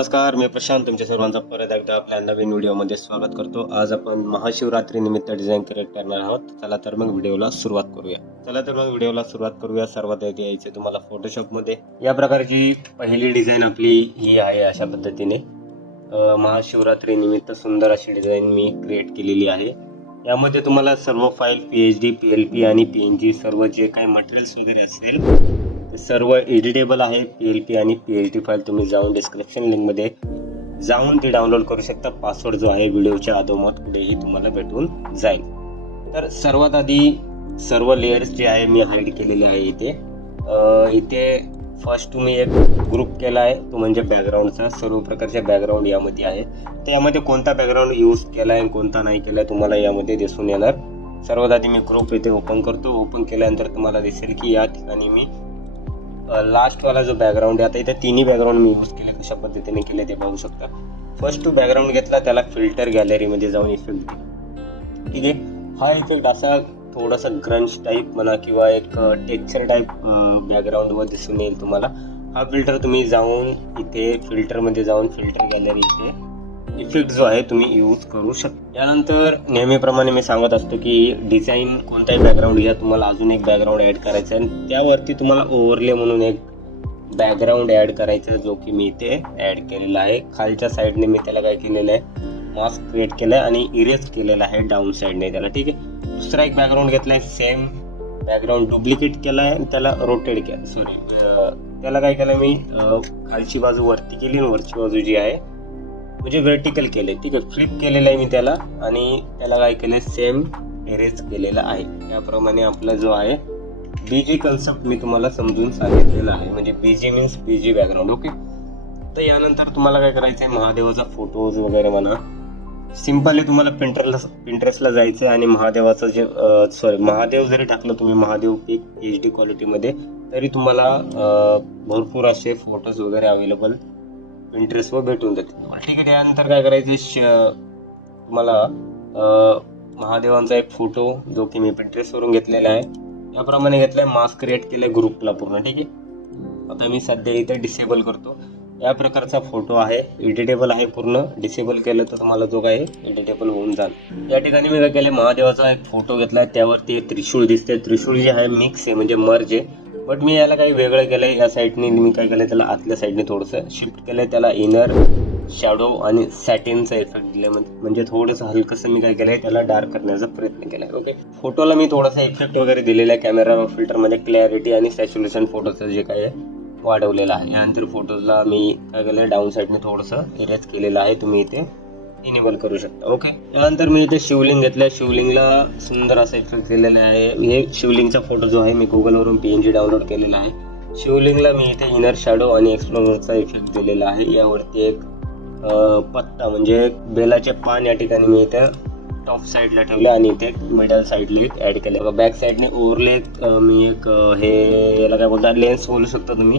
नमस्कार, मी प्रशांत तुमच्या सर्वांचा परत एकदा आपल्या नवीन व्हिडिओमध्ये स्वागत करतो। आज आपण महाशिवरात्री निमित्त डिझाईन क्रिएट करणार आहोत। चला तर मग व्हिडिओला सुरुवात करूया। सर्वात आधी यायचे तुम्हाला फोटोशॉप मध्ये या प्रकारची पहिली डिझाईन आपली ही आहे। अशा पद्धतीने महाशिवरात्री निमित्त सुंदर अशी डिझाईन मी क्रिएट केलेली आहे। यामध्ये तुम्हाला सर्व फाईल PHD, PLP आणि PNG सर्व जे काही मटेरियल्स वगैरे असेल ते सर्व एडिटेबल आहे। PLP आणि PHD फाईल तुम्ही जाऊन डिस्क्रिप्शन लिंक मध्ये जाऊन ती डाउनलोड करू शकता। पासवर्ड जो आहे व्हिडिओच्या अधोमध कुठेही तुम्हाला भेटून जाईल। तर सर्वात आधी सर्व लेयर्स जे आहे मी हाईड केलेले आहे। इथे फर्स्ट तुम्ही एक ग्रुप केला आहे, तो म्हणजे बॅकग्राऊंडचा। सर्व प्रकारचे बॅकग्राऊंड यामध्ये आहे। तर यामध्ये कोणता बॅकग्राऊंड यूज केला आहे कोणता नाही केला तुम्हाला यामध्ये दिसून येणार। सर्वात आधी मी ग्रुप इथे ओपन करतो। ओपन केल्यानंतर तुम्हाला दिसेल की या ठिकाणी मी लास्ट वाला जो बॅकग्राऊंड आहे, आता इथे तिन्ही बॅकग्राऊंड मी यूज केले। कशा पद्धतीने केले ते पाहू शकता। फर्स्ट टू बॅकग्राऊंड घेतला, त्याला फिल्टर गॅलरीमध्ये जाऊन इफेक्ट दिला। ठीक आहे, हा इफेक्ट असा थोडासा ग्रंज टाइप म्हणा किंवा एक टेक्स्चर टाइप बॅकग्राऊंड वर दिसून येईल तुम्हाला। हा फिल्टर तुम्ही जाऊन इथे फिल्टर मध्ये जाऊन फिल्टर गॅलरी इथे इफेक्ट जो आहे तुम्ही यूज करू शकता। यानंतर नेहमीप्रमाणे मी सांगत असतो की डिझाईन कोणताही बॅकग्राऊंड घ्या, तुम्हाला अजून एक बॅकग्राऊंड ऍड करायचा आहे आणि त्यावरती तुम्हाला ओव्हरले म्हणून एक बॅकग्राऊंड ऍड करायचं, जो की मी इथे ऍड केलेला आहे। खालच्या साईडने मी त्याला काय केलेलं आहे, मास्क क्रिएट केलाय आणि इरेज केलेला आहे डाऊन साईडने त्याला। ठीक आहे, दुसरा एक बॅकग्राऊंड घेतलाय, सेम बॅकग्राऊंड डुप्लिकेट केलाय आणि त्याला रोटेट केलं। त्याला काय केलं मी, खालची बाजू वरती केली आणि वरची बाजू जी आहे म्हणजे व्हर्टिकल केले। ठीक आहे, फ्लिप केलेलं आहे मी त्याला आणि त्याला काय केलंय, सेम इरेज केलेला आहे। त्याप्रमाणे आपला जो आहे BG कन्सेप्ट मी तुम्हाला समजून सांगितलेला आहे, म्हणजे BG means BG background. Okay, तर यानंतर तुम्हाला काय करायचं आहे, महादेवाचा फोटोज वगैरे म्हणा सिंपली तुम्हाला पिंटरेस्टला जायचं आणि महादेवाचं जे महादेव जरी टाकलं तुम्ही महादेव पिक HD क्वालिटीमध्ये, तरी तुम्हाला भरपूर असे फोटोज वगैरे अवेलेबल पिंटरेस्टवर भेटून जातील। ठीक आहे, त्यानंतर काय करायचं, तुम्हाला महादेवांचा एक फोटो जो की मी पिंटरेस्टवरून घेतलेला आहे याप्रमाणे घेतलाय, मास्क क्रिएट केलाय ग्रुपला पूर्ण। ठीक आहे, आता मी सध्या इथे डिसेबल करतो। या प्रकारचा फोटो आहे, एडिटेबल आहे पूर्ण। डिसेबल केलं तर तुम्हाला जो काय एडिटेबल होऊन जाईल। या ठिकाणी मी काय केलं, महादेवाचा एक फोटो घेतलाय, त्यावरती एक त्रिशूळ दिसते। त्रिशूळ जे आहे मिक्स आहे म्हणजे मर्ज आहे, बट मी याला काही वेगळं केलंय। या साईडने मी काय केलंय, त्याला आतल्या साईडने थोडंसं शिफ्ट केलंय, त्याला इनर शॅडो आणि सॅटिनचा इफेक्ट दिलाय, म्हणजे थोडंसं हलकंसं मी काय केलंय, त्याला डार्क करण्याचा प्रयत्न केलाय। ओके, फोटोला मी थोडासा इफेक्ट वगैरे दिलेला आहे कॅमेरा फिल्टरमध्ये, क्लॅरिटी आणि सॅच्युरेशन फोटोचं जे काय आहे वाढवलेलं आहे। यानंतर फोटोजला मी काय केलंय, डाऊन साईडने थोडंसं इरेज केलेलं आहे, तुम्ही इथे इनेबल करू शकता। ओके, त्यानंतर मी इथे शिवलिंग घेतलंय, शिवलिंगला सुंदर असा इफेक्ट दिलेला आहे। हे शिवलिंगचा फोटो जो आहे मी गुगलवरून PNG डाउनलोड केलेला आहे। शिवलिंगला मी इथे इनर शॅडो आणि एक्सप्लोररचा इफेक्ट दिलेला आहे। यावरती एक पत्ता म्हणजे बेलाचे पान या ठिकाणी मी इथे टॉप साईडला ठेवले आणि इथे मिडल साईडला ऍड केले। बॅक साईडने ओव्हरले मी एक हे याला काय बोलतात, लेन्स बोलू शकता तुम्ही,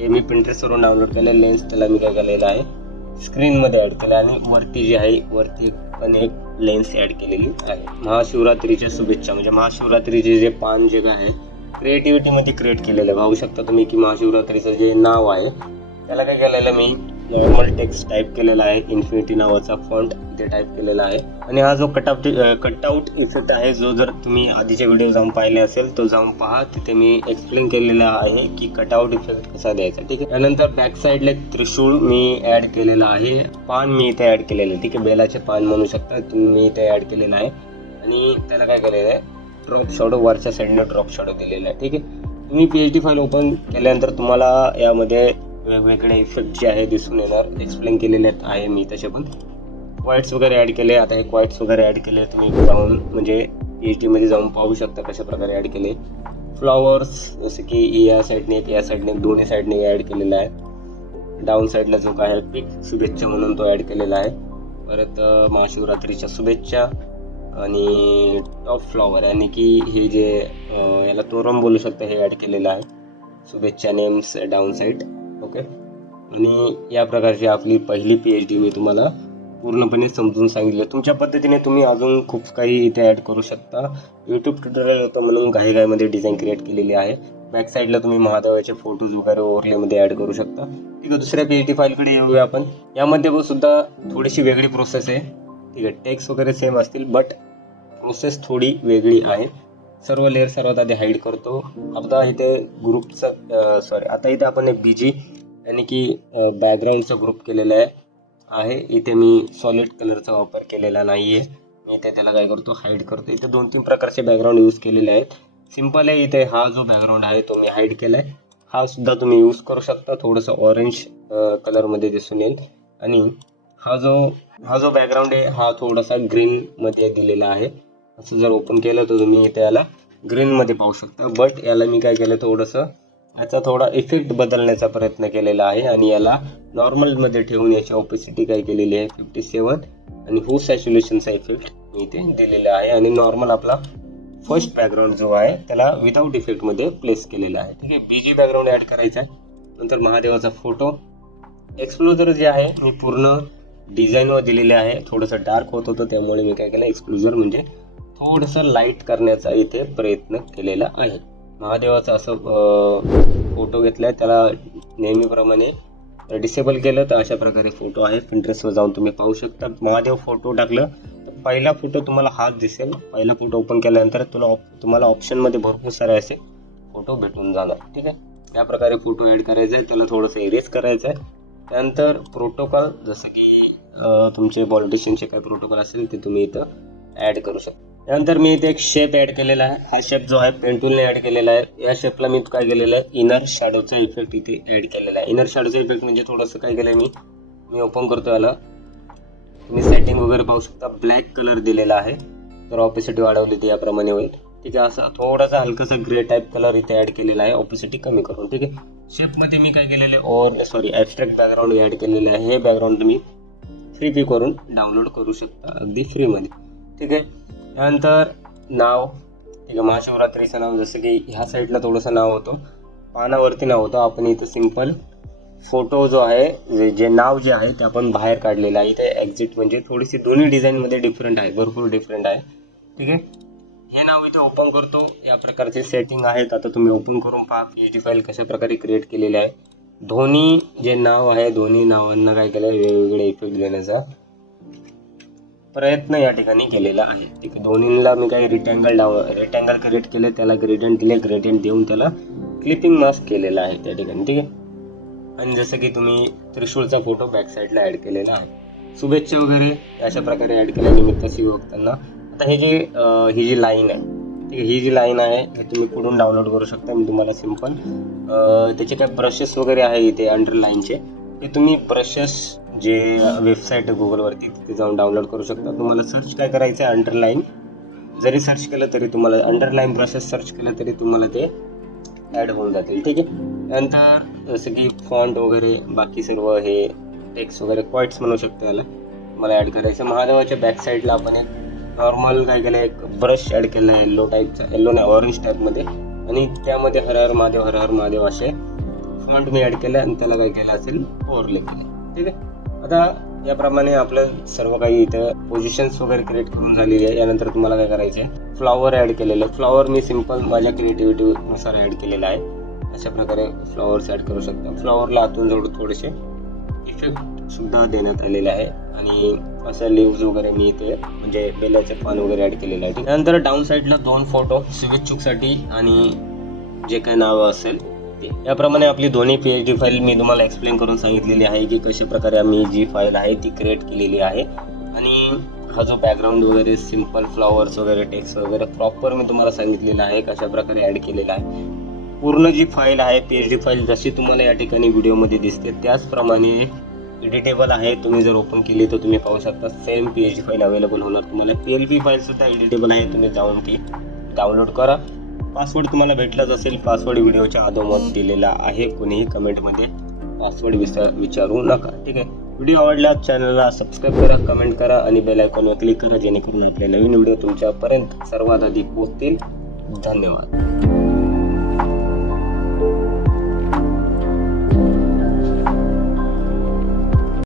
हे मी पिंटरेस्टवरून डाउनलोड केले लेन्स, त्याला मी काय केलेलं आहे स्क्रीन मध्ये ऍड केलं आणि वरती जे आहे वरती पण एक लेन्स ऍड केलेली आहे। महाशिवरात्रीच्या शुभेच्छा, म्हणजे महाशिवरात्रीचे जे पान जे काय आहे क्रिएटिव्हिटी मध्ये क्रिएट केलेलं पाहू शकता तुम्ही की महाशिवरात्रीचं जे नाव आहे त्याला काय केलेलं, मी नॉर्मल टेक्स्ट टाईप केलेला आहे, इन्फिनिटी नावाचा फॉन्ट इथे टाईप केलेला आहे। आणि हा जो कटआउट इफेक्ट आहे, जो जर तुम्ही आधीचे व्हिडिओ जाऊन पाहिले असेल तो जाऊन पहा, तिथे मी एक्सप्लेन केलेला आहे की कटआउट इफेक्ट कसा द्यायचा। ठीक आहे, त्यानंतर बॅक साईडला एक त्रिशूळ मी ऍड केलेला आहे, पान मी इथे ऍड केलेलं आहे। ठीक आहे, बेलाचे पान म्हणू शकता तुम्ही, इथे ऍड केलेलं आहे आणि त्याला काय केलेलं आहे, ड्रॉप शॅडो वरच्या साईडने ड्रॉप शॅडो दिलेला आहे। ठीक आहे, तुम्ही PHD फाईल ओपन केल्यानंतर तुम्हाला यामध्ये वेगवेगळे इफेक्ट जे आहे दिसून येणार, एक्सप्लेन केलेले आहे मी तसे पण। व्हाईट्स वगैरे ऍड केले, आता एक व्हाईट्स वगैरे ऍड केले, तुम्ही जाऊन म्हणजे PHD मध्ये जाऊन पाहू शकता कशा प्रकारे ऍड केले। फ्लॉवर्स जसे की या साईडने एक या साईडने दोन्ही साईडने ऍड केलेला आहे। डाऊन साईडला जो काय पिक शुभेच्छा म्हणून तो ऍड केलेला आहे। परत महाशिवरात्रीच्या शुभेच्छा आणि टॉप फ्लॉवर आणि की हे जे याला तोरण बोलू शकता हे ऍड केलेलं आहे, शुभेच्छा नेम्स डाऊन साईड। ओके, आणि या प्रकारची आपली पहिली PHD मी तुम्हाला पूर्णपणे समजून सांगितले. तुमच्या पद्धतीने तुम्ही अजून खूप काही इथे ॲड करू शकता. यूट्यूब ट्युटोरियल होतं म्हणून घाईघाईमध्ये डिझाईन क्रिएट केलेली आहे. बॅक साईडला तुम्ही महादेवाचे फोटोज वगैरे ओव्हरलेमध्ये ॲड करू शकता. ठीक आहे, दुसऱ्या PNG फाईलकडे येऊया आपण. यामध्ये सुद्धा थोडीशी वेगळी प्रोसेस आहे. ठीक आहे, टेक्स्ट वगैरे सेम असतील बट प्रोसेस थोडी वेगळी आहे. सर्व लेअर सर्वात आधी हाईड करतो. आता इथे आता इथे आपण एक BG यानी की बॅकग्राऊंडचा ग्रुप केलेला आहे. इथे मी सॉलिड कलरचा वापर केलेला नाही आहे. मी इथे त्याला काय करतो, हाईड करतो. इथे 2-3 प्रकारचे बॅकग्राऊंड यूज केलेले आहेत. सिंपल आहे. इथे हा जो बॅकग्राऊंड आहे तो मी हाईड केला आहे. हा सुद्धा तुम्ही यूज करू शकता. थोडंसं ऑरेंज कलरमध्ये दिसून येईल. आणि हा जो बॅकग्राऊंड आहे हा थोडासा ग्रीनमध्ये दिलेला आहे. असं जर ओपन केलं तर तुम्ही इथे याला ग्रीनमध्ये पाहू शकता. बट याला मी काय केलं, थोडंसं याचा थोडा इफेक्ट बदलण्याचा प्रयत्न केलेला आहे आणि याला नॉर्मलमध्ये ठेवून याची ऑपेसिटी काय केलेली आहे 57 आणि हू सॅच्युरेशनचा इफेक्ट मी इथे दिलेला आहे. आणि नॉर्मल आपला फर्स्ट बॅकग्राऊंड जो आहे त्याला विदाऊट इफेक्टमध्ये प्लेस केलेला आहे. ठीक आहे, BG बॅकग्राऊंड ॲड करायचा आहे. नंतर महादेवाचा फोटो. एक्सप्लोजर जे आहे मी पूर्ण डिझाईनवर दिलेले आहे. थोडंसं डार्क होत होतं त्यामुळे मी काय केलं, एक्सप्लोजर म्हणजे थोडंसं लाईट करण्याचा इथे प्रयत्न केलेला आहे. महादेवाचा असं फोटो घेतला आहे, त्याला नेहमीप्रमाणे डिसेबल केलं तर अशा प्रकारे फोटो आहे. पिंटरेस्टवर जाऊन तुम्ही पाहू शकता. महादेव फोटो टाकलं तर पहिला फोटो तुम्हाला हाच दिसेल. पहिला फोटो ओपन केल्यानंतर तुम्हाला ऑप्शनमध्ये भरपूर सारे असे फोटो भेटून जाणार. ठीक आहे, या प्रकारे फोटो ॲड करायचा आहे. त्याला थोडंसं इरेज करायचं आहे. त्यानंतर प्रोटोकॉल, जसं की तुमचे पॉलिटिशियनचे काय प्रोटोकॉल असेल ते तुम्ही इथं ॲड करू शकता. त्यानंतर मी इथे एक शेप ॲड केलेला आहे. हा शेप जो आहे पेन टूलने ॲड केलेला आहे. या शेपला मी काय केलेलं आहे, इनर शॅडोचा इफेक्ट इथे ॲड केलेला आहे. इनर शॅडोचा इफेक्ट म्हणजे थोडंसं काय केलं मी ओपन करतो याला. तुम्ही सेटिंग वगैरे पाहू शकता. ब्लॅक कलर दिलेला आहे, तर ऑपेसिटी वाढवली ती याप्रमाणे होईल. ठीक आहे, असं थोडासा हलकासा ग्रे टाईप कलर इथे ॲड केलेला आहे ऑपेसिटी कमी करून. ठीक आहे, शेपमध्ये मी काय केलेलं आहे, ॲबस्ट्रॅक्ट बॅकग्राऊंड ॲड केलेलं आहे. हे बॅकग्राऊंड तुम्ही फ्री पे करून डाउनलोड करू शकता अगदी फ्रीमध्ये. ठीक आहे, त्यानंतर नाव. ठीक आहे, महाशिवरात्रीचं नाव, जसं की ह्या साईडला थोडंसं नाव होतं, पानावरती नाव होतं. आपण इथं सिम्पल फोटो जो आहे जे नाव जे आहे ते आपण बाहेर काढलेलं आहे. इथे एक्झिट म्हणजे थोडीशी दोन्ही डिझाईनमध्ये डिफरंट आहे, भरपूर डिफरंट आहे. ठीक आहे, हे नाव इथे ओपन करतो. या प्रकारचे सेटिंग आहेत. आता तुम्ही ओपन करून पहा PNG फाईल कशा प्रकारे क्रिएट केलेली आहे. दोन्ही जे नाव आहे दोन्ही नावांना काय केलं, वेगवेगळे इफेक्ट देण्याचा प्रयत्न या ठिकाणी केलेला आहे. ठीक आहे, दोन्हीला मी काही रेक्टँगल क्रिएट केले, त्याला ग्रेडियंट दिले, ग्रेडियंट देऊन त्याला क्लिपिंग मास्क केलेला आहे त्या ठिकाणी. ठीक आहे, आणि जसं की तुम्ही त्रिशूळचा फोटो बॅक साईडला ॲड केलेला आहे. शुभेच्छा वगैरे अशा प्रकारे ॲड केल्या निमित्त शिवभक्तांना. आता ही जी लाईन आहे, ठीक आहे, ही जी लाईन आहे हे तुम्ही पुढून डाउनलोड करू शकता. मी तुम्हाला सिम्पल त्याचे काय ब्रशेस वगैरे आहे इथे अंडरलाईनचे, ते तुम्ही ब्रशेस जे वेबसाईट आहे गुगलवरती तिथे जाऊन डाउनलोड करू शकता. तुम्हाला सर्च काय करायचं आहे, अंडरलाईन जरी सर्च केलं तरी तुम्हाला अंडरलाईन ब्रशेस सर्च केलं तरी तुम्हाला ते ॲड होऊन जातील. ठीक आहे, त्यानंतर जसं की फॉन्ट वगैरे बाकी सर्व हे टेक्स्ट वगैरे क्वाइट्स म्हणू शकतो याला मला ॲड करायचं. महादेवाच्या बॅक साईडला आपण एक नॉर्मल काय केलं, एक ब्रश ॲड केला आहे येल्लो टाईपचा, येल्लो नाही ऑरेंज टाईपमध्ये, आणि त्यामध्ये हर हर महादेव असे फॉन्ट मी ॲड केलं आणि त्याला काय केलं असेल ओव्हरले केलं. ठीक आहे, आता याप्रमाणे आपलं सर्व काही इथं पोझिशन्स वगैरे क्रिएट करून झालेली आहे. यानंतर तुम्हाला काय करायचं आहे, फ्लॉवर ॲड केलेलं आहे. फ्लॉवर मी सिम्पल माझ्या क्रिएटिव्हिटीनुसार ॲड केलेला आहे. अशा प्रकारे फ्लॉवर्स ॲड करू शकता. फ्लॉवरला आतून जोडून थोडेसे इफेक्ट सुद्धा देण्यात आलेले आहे. आणि असं लिव्ज वगैरे मी इथे म्हणजे बेलाचे पान वगैरे ॲड केलेलं आहे. त्यानंतर डाऊन साईडला 2 फोटो शुभेच्छुकसाठी आणि जे काही नाव असेल याप्रमाणे आपली दोन्ही PNG फाईल मी तुम्हाला एक्सप्लेन करून सांगितलेली आहे की कशा प्रकारे आम्ही जी फाईल आहे ती क्रिएट केलेली आहे. आणि हा जो बॅकग्राऊंड वगैरे सिम्पल फ्लॉवर्स वगैरे टेक्स्ट वगैरे प्रॉपर मी तुम्हाला सांगितलेलं आहे कशा प्रकारे ॲड केलेला आहे. पूर्ण जी फाईल आहे PNG फाईल जशी तुम्हाला या ठिकाणी व्हिडिओमध्ये दिसते त्याचप्रमाणे एडिटेबल आहे. तुम्ही जर ओपन केली तर तुम्ही पाहू शकता सेम PNG फाईल अवेलेबल होणार तुम्हाला. PLP फाईलसुद्धा एडिटेबल आहे, तुम्ही जाऊन ती डाउनलोड करा. पासवर्ड तुम्हाला भेटलाच असेल, पासवर्ड व्हिडिओच्या अधोमध दिलेला आहे. कोणीही कमेंटमध्ये पासवर्ड विचारू नका. ठीक आहे, व्हिडिओ आवडला चॅनलला सबस्क्राईब करा, कमेंट करा आणि बेल आयकॉनवर क्लिक करा जेणेकरून आपले नवीन व्हिडिओ तुमच्यापर्यंत सर्वात आधी पोहोचतील. धन्यवाद.